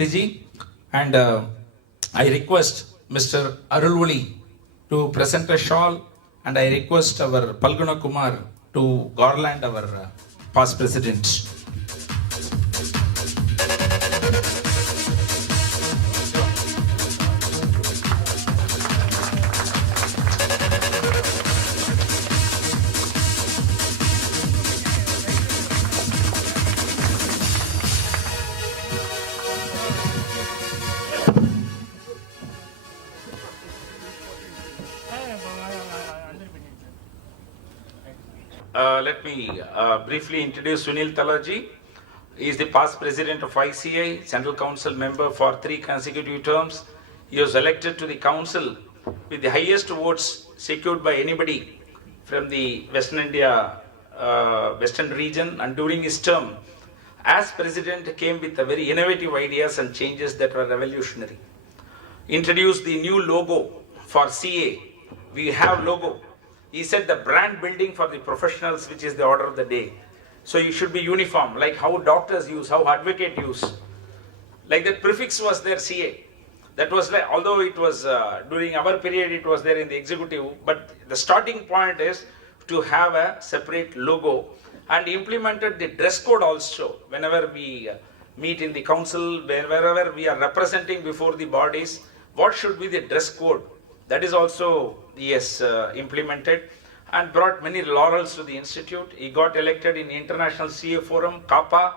Ji, and I request Mr. Arulvali to present a shawl, and I request our Palguna Kumar to garland our past president. Let me briefly introduce Sunil Talaji. He is the past president of ICAI, Central Council member for 3 consecutive terms. He was elected to the council with the highest votes secured by anybody from the Western India, Western region, and during his term as president came with a very innovative ideas and changes that were revolutionary. Introduced the new logo for CA. We have logo. He said the brand building for the professionals, which is the order of the day. So you should be uniform, like how doctors use, how advocate use. Like that prefix was there, CA. That was like, although it was during our period, it was there in the executive, but the starting point is to have a separate logo, and implemented the dress code also. Whenever we meet in the council, wherever we are representing before the bodies, what should be the dress code? That is also, yes, implemented, and brought many laurels to the institute. He got elected in the International CA Forum, CAPA,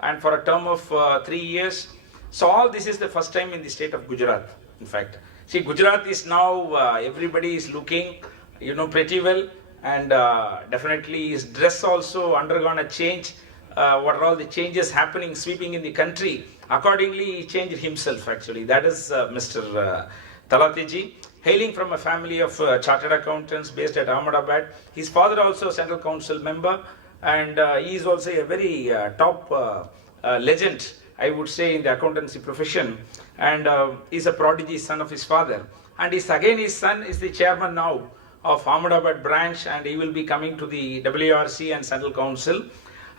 and for a term of 3 years. So all this is the first time in the state of Gujarat, in fact. See, Gujarat is now, everybody is looking, pretty well, and definitely his dress also undergone a change. What are all the changes happening, sweeping in the country? Accordingly, he changed himself, actually. That is Mr. Talatiji. Hailing from a family of chartered accountants based at Ahmedabad. His father also Central Council member, and he is also a very top legend, I would say, in the accountancy profession, and is a prodigy son of his father. And his son is the chairman now of Ahmedabad branch, and he will be coming to the WRC and Central Council.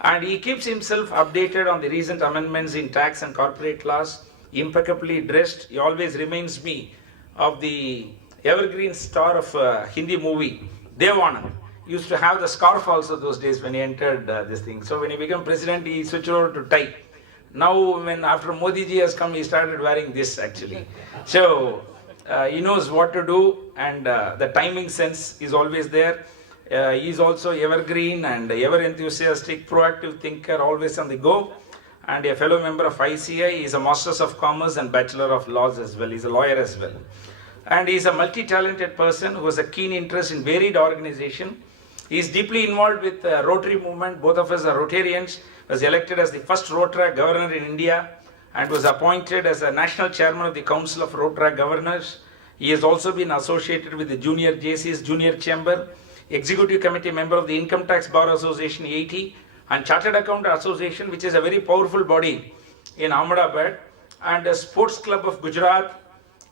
And he keeps himself updated on the recent amendments in tax and corporate laws, impeccably dressed. He always reminds me of the evergreen star of Hindi movie, Bhawan. Used to have the scarf also those days when he entered this thing. So when he became president, he switched over to tie. Now, when after Modi ji has come, he started wearing this actually. So he knows what to do, and the timing sense is always there. He is also evergreen and ever enthusiastic, proactive thinker, always on the go. And a fellow member of ICAI. He is a Masters of Commerce and Bachelor of Laws as well. He is a lawyer as well. And he is a multi-talented person who has a keen interest in varied organization. He is deeply involved with the Rotary movement. Both of us are Rotarians. Was elected as the first Rotary governor in India, and was appointed as a national chairman of the Council of Rotary Governors. He has also been associated with the Junior JC's Junior Chamber, Executive Committee member of the Income Tax Bar Association 80, and Chartered Accountant Association, which is a very powerful body in Ahmedabad, and a Sports Club of Gujarat,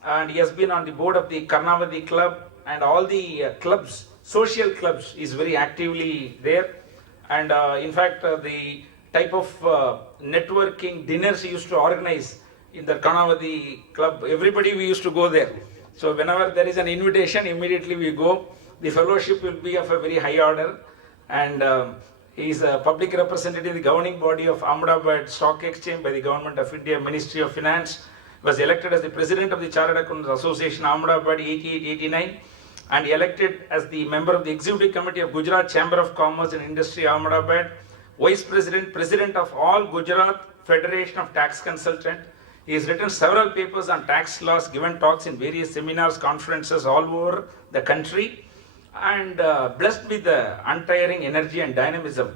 and he has been on the board of the Karnavati Club, and all the clubs, social clubs, is very actively there. And in fact, the type of networking dinners he used to organize in the Karnavati Club, everybody we used to go there. So whenever there is an invitation, immediately we go. The fellowship will be of a very high order, and he is a public representative in the governing body of Ahmedabad Stock Exchange by the Government of India, Ministry of Finance. Was elected as the president of the Chartered Accountants Association Ahmedabad 88-89, and elected as the member of the Executive Committee of Gujarat Chamber of Commerce and Industry Ahmedabad, Vice President, President of all Gujarat Federation of Tax Consultants. He has written several papers on tax laws, given talks in various seminars, conferences all over the country, and blessed with the untiring energy and dynamism.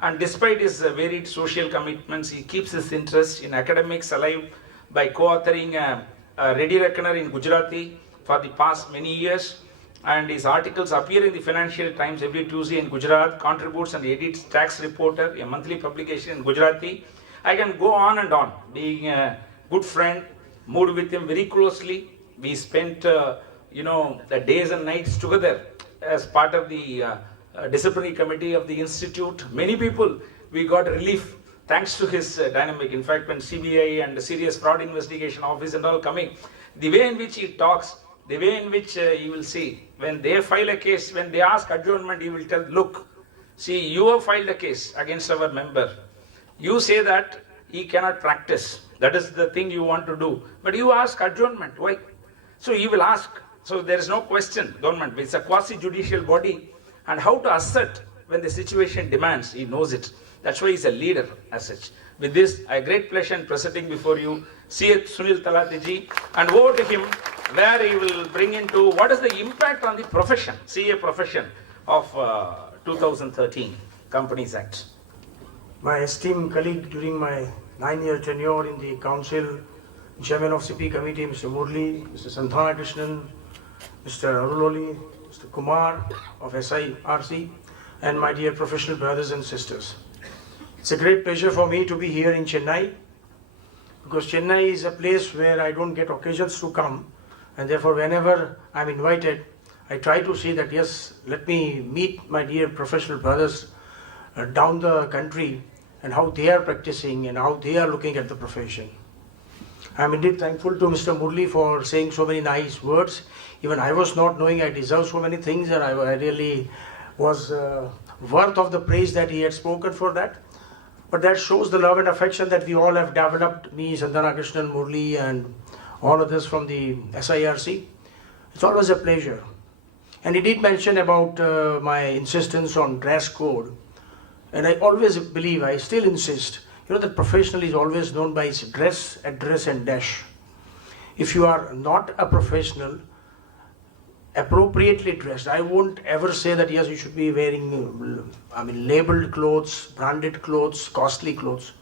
And despite his varied social commitments, he keeps his interest in academics alive by co-authoring a Ready Reckoner in Gujarati for the past many years. And his articles appear in the Financial Times every Tuesday in Gujarat, contributes and edits Tax Reporter, a monthly publication in Gujarati. I can go on and on. Being a good friend, moved with him very closely. We spent, the days and nights together as part of the disciplinary committee of the institute. Many people, we got relief thanks to his dynamic. In fact, when CBI and the Serious Fraud Investigation Office and all coming, the way in which he talks, the way in which you will see, when they file a case, when they ask adjournment, he will tell, look, see, you have filed a case against our member. You say that he cannot practice. That is the thing you want to do. But you ask adjournment. Why? So he will ask. So there is no question. Government, it's a quasi-judicial body. And how to assert when the situation demands, he knows it. That's why he's a leader as such. With this, a great pleasure in presenting before you C.H. Sunil Talati ji, and over to him where he will bring into what is the impact on the profession, CA profession of 2013 Companies Act. My esteemed colleague during my 9-year tenure in the council, Chairman of CPE committee, Mr. Murli, Mr. Sandhana Krishnan, Mr. Aruloli, Mr. Kumar of SIRC, and my dear professional brothers and sisters. It's a great pleasure for me to be here in Chennai, because Chennai is a place where I don't get occasions to come, and therefore whenever I'm invited, I try to say that yes, let me meet my dear professional brothers down the country and how they are practicing and how they are looking at the profession. I'm indeed thankful to Mr. Murli for saying so many nice words. Even I was not knowing I deserve so many things, and I really was worth of the praise that he had spoken for that. But that shows the love and affection that we all have developed, me, Sandhana Krishnan, Murli, and all of this from the SIRC. It's always a pleasure. And he did mention about my insistence on dress code. And I always believe, I still insist, that professional is always known by its dress, address and dash. If you are not a professional, appropriately dressed, I won't ever say that yes, you should be wearing, labeled clothes, branded clothes, costly clothes,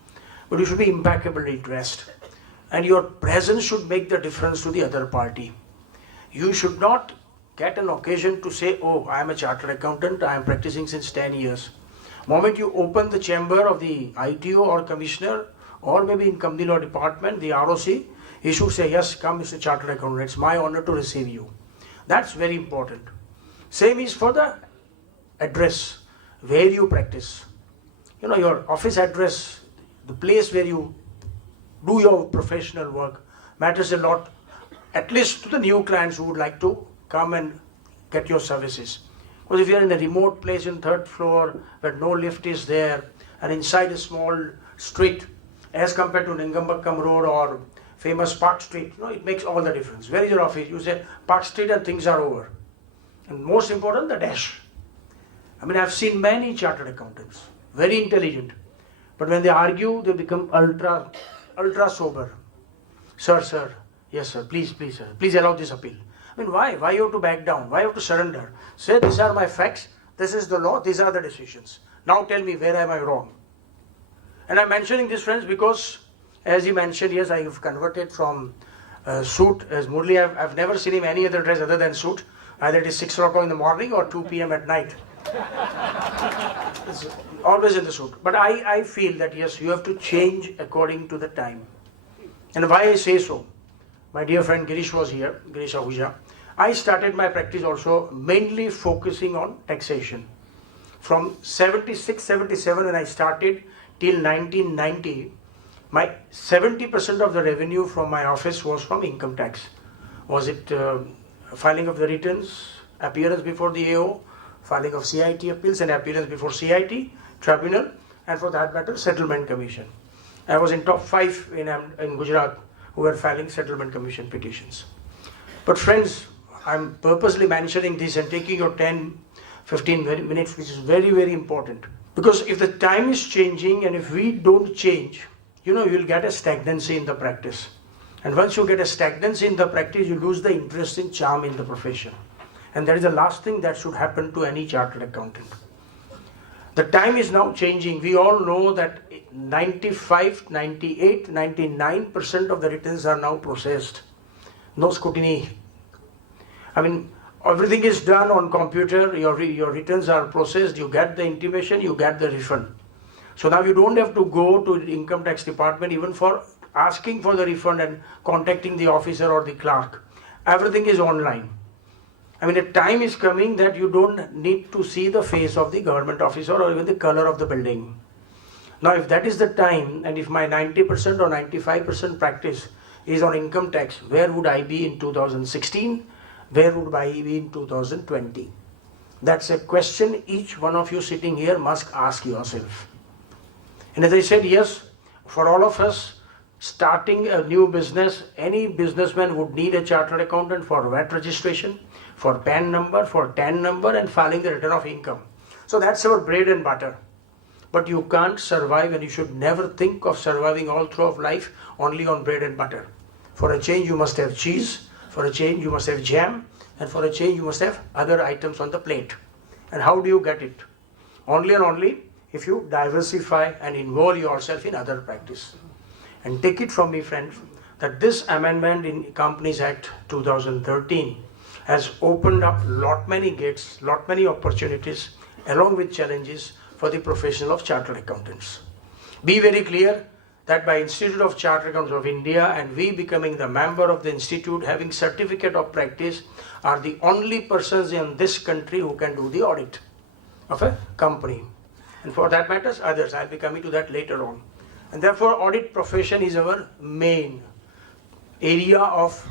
but you should be impeccably dressed. And your presence should make the difference to the other party. You should not get an occasion to say, oh, I am a chartered accountant, I am practicing since 10 years. Moment you open the chamber of the ITO or commissioner, or maybe in company law department, the ROC, he should say, yes, come Mr. Chartered Accountant, it's my honor to receive you. That's very important. Same is for the address, where you practice. Your office address, the place where you do your professional work matters a lot, at least to the new clients who would like to come and get your services. Because if you are in a remote place in 3rd floor where no lift is there and inside a small street as compared to Ningambakkam Road or famous Park Street, it makes all the difference. Where is your office? You say Park Street and things are over. And most important, the dash. I've seen many chartered accountants, very intelligent, but when they argue, they become ultra sober. Sir, yes sir, please sir, please allow this appeal. Why? Why you have to back down? Why you have to surrender? Say, these are my facts, this is the law, these are the decisions. Now tell me, where am I wrong? And I'm mentioning this, friends, because as he mentioned, yes, I have converted from suit. As Murli, I've never seen him any other dress other than suit. Either it is 6 o'clock in the morning or 2 p.m. at night. It's always in the suit. But I feel that yes, you have to change according to the time. And why I say so? My dear friend Girish was here, Girish Ahuja. I started my practice also mainly focusing on taxation. From 76, 77 when I started till 1990, my 70% of the revenue from my office was from income tax. Was it filing of the returns, appearance before the AO, filing of CIT appeals and appearance before CIT, tribunal, and for that matter, settlement commission. I was in top 5 in Gujarat who were filing settlement commission petitions. But friends, I'm purposely mentioning this and taking your 10, 15 minutes, which is very, very important. Because if the time is changing and if we don't change, you'll get a stagnancy in the practice. And once you get a stagnancy in the practice, you lose the interest and charm in the profession. And that is the last thing that should happen to any chartered accountant. The time is now changing. We all know that 95, 98, 99% of the returns are now processed. No scrutiny. Everything is done on computer. Your returns are processed. You get the intimation, you get the refund. So now you don't have to go to the income tax department even for asking for the refund and contacting the officer or the clerk. Everything is online. A time is coming that you don't need to see the face of the government officer or even the color of the building. Now, if that is the time, and if my 90% or 95% practice is on income tax, where would I be in 2016? Where would I be in 2020? That's a question each one of you sitting here must ask yourself. And as I said, yes, for all of us, starting a new business, any businessman would need a chartered accountant for VAT registration, for PAN number, for TAN number, and filing the return of income. So that's our bread and butter. But you can't survive, and you should never think of surviving all through life only on bread and butter. For a change, you must have cheese. For a change, you must have jam. And for a change, you must have other items on the plate. And how do you get it? Only and only if you diversify and involve yourself in other practice. And take it from me, friends, that this amendment in Companies Act 2013 has opened up lot many gates, lot many opportunities, along with challenges for the profession of chartered accountants. Be very clear that by Institute of Chartered Accountants of India and we becoming the member of the institute having certificate of practice are the only persons in this country who can do the audit of a company. And for that matters, others. I'll be coming to that later on. And therefore, audit profession is our main area of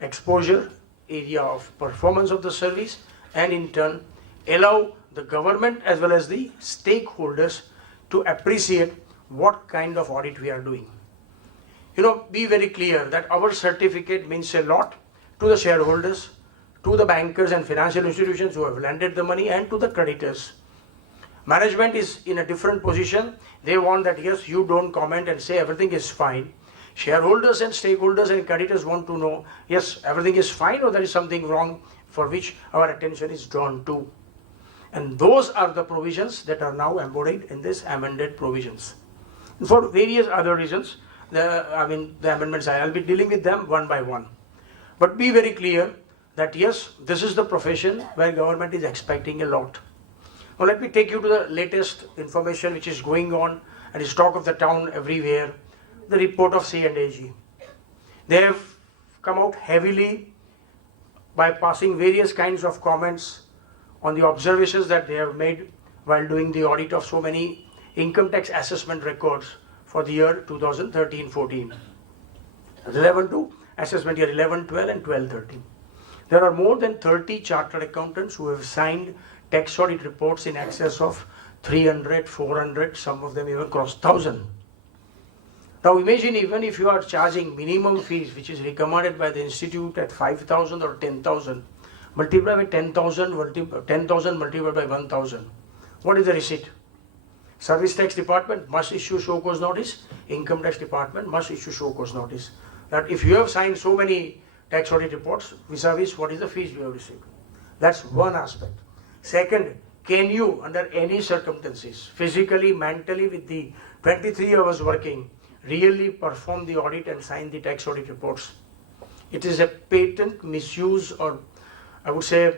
exposure, area of performance of the service, and in turn allow the government as well as the stakeholders to appreciate what kind of audit we are doing. Be very clear that our certificate means a lot to the shareholders, to the bankers and financial institutions who have lended the money, and to the creditors. Management is in a different position. They want that, yes, you don't comment and say everything is fine. Shareholders and stakeholders and creditors want to know, yes, everything is fine or there is something wrong for which our attention is drawn to. And those are the provisions that are now embodied in this amended provisions. And for various other reasons, the amendments, I'll be dealing with them one by one. But be very clear that yes, this is the profession where government is expecting a lot. Now let me take you to the latest information which is going on and is talk of the town everywhere. The report of C&AG. They have come out heavily by passing various kinds of comments on the observations that they have made while doing the audit of so many income tax assessment records for the year 2013-14. Relevant to assessment year 11-12 and 12-13. There are more than 30 chartered accountants who have signed tax audit reports in excess of 300, 400, some of them even cross 1,000. Now imagine even if you are charging minimum fees which is recommended by the institute at 5,000 or 10,000, multiply by 10,000 multiplied by 1,000. What is the receipt? Service tax department must issue show cause notice. Income tax department must issue show cause notice. That if you have signed so many tax audit reports, vis-a-vis what is the fees you have received. That's one aspect. Second, can you under any circumstances, physically, mentally with the 23 hours working, really perform the audit and sign the tax audit reports? It is a patent misuse, or I would say,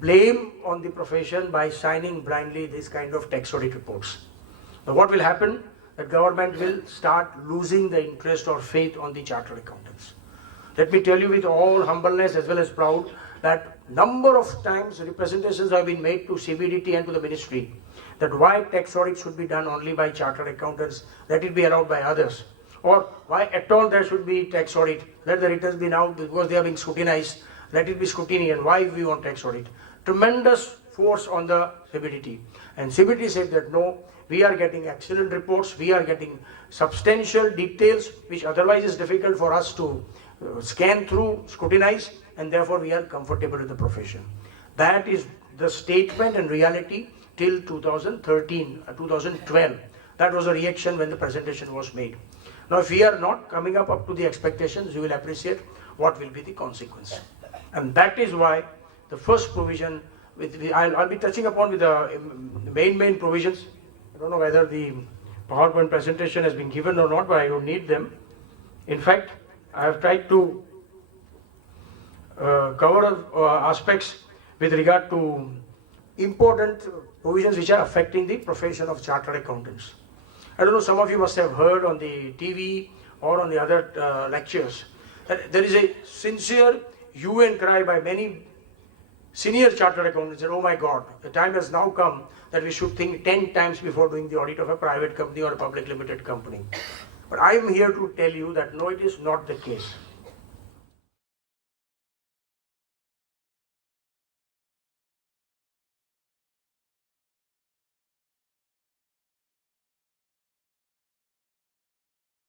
blame on the profession by signing blindly this kind of tax audit reports. Now what will happen? The government will start losing the interest or faith on the chartered accountants. Let me tell you with all humbleness as well as proud that number of times representations have been made to CBDT and to the ministry that why tax audit should be done only by chartered accountants, let it be allowed by others. Or why at all there should be tax audit, let the returns be now because they are being scrutinized, let it be scrutiny, and why we want tax audit. Tremendous force on the CBDT. And CBDT said that no, we are getting excellent reports, we are getting substantial details which otherwise is difficult for us to scan through, scrutinize, and therefore we are comfortable with the profession. That is the statement and reality till 2013, 2012. That was a reaction when the presentation was made. Now if we are not coming up to the expectations, you will appreciate what will be the consequence. And that is why the first provision, I'll be touching upon with the main provisions. I don't know whether the PowerPoint presentation has been given or not, but I don't need them. In fact, I have tried to cover aspects with regard to important provisions which are affecting the profession of chartered accountants. I don't know, some of you must have heard on the TV or on the other lectures that there is a sincere hue and cry by many senior chartered accountant said, oh my God, the time has now come that we should think 10 times before doing the audit of a private company or a public limited company. But I am here to tell you that no, it is not the case.